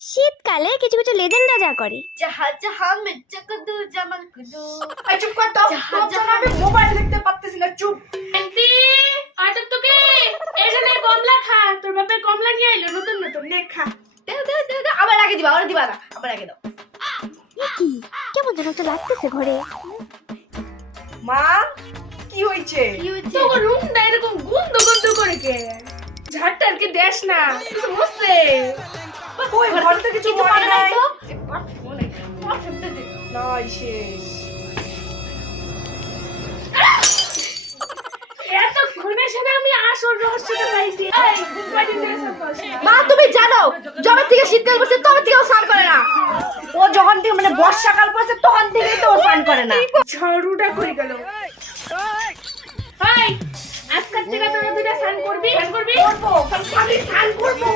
শীতকালে কিছু কিছু লেজেন্ডরা যা করে। যাহা যাহা মির্জা কুদু জামাল কুদু। এই চুপ কর তো, তোর জন্য আমি মোবাইল দেখতে পারতেছি না, চুপ। আন্টি আটক তোকে এখানে কমলা খা, তোর বাপের কমলা নিয়ে আইলো নতুন নতুন, নে খা। দেও দেও দেও দেও, আবার আগে দিবা, আবার দিবা না, আবার আগে দাও। এ কি কেমন যেন একটা লাগতেছে ঘরে। মা, কি হইছে? কি হইছে? তো রুমটা এরকম গন্ধ গন্ধ করে কে? ঝাড়টা আর কি দেশ না, কিছু মুছছে। কই ঘরে তো কিছু মনে নাই। পারফেক্ট। নাই শেষ। এতক্ষণে সেটা আমি আসল রহস্যটা পাইছি। এই গুডবাই দিয়ে সাপোজ মা তুমি জানো যবে থেকে শীতকাল পড়ছে তবে থেকে ও স্নান করে না। ও যখন থেকে মানে বর্ষাকাল পড়ছে তখন থেকেই তো ও স্নান করে না। ঝড়ুটা কই গেল? হাই আজকের থেকে তোরা দুইটা স্নান করবি? করবো, আমি স্নান করবো।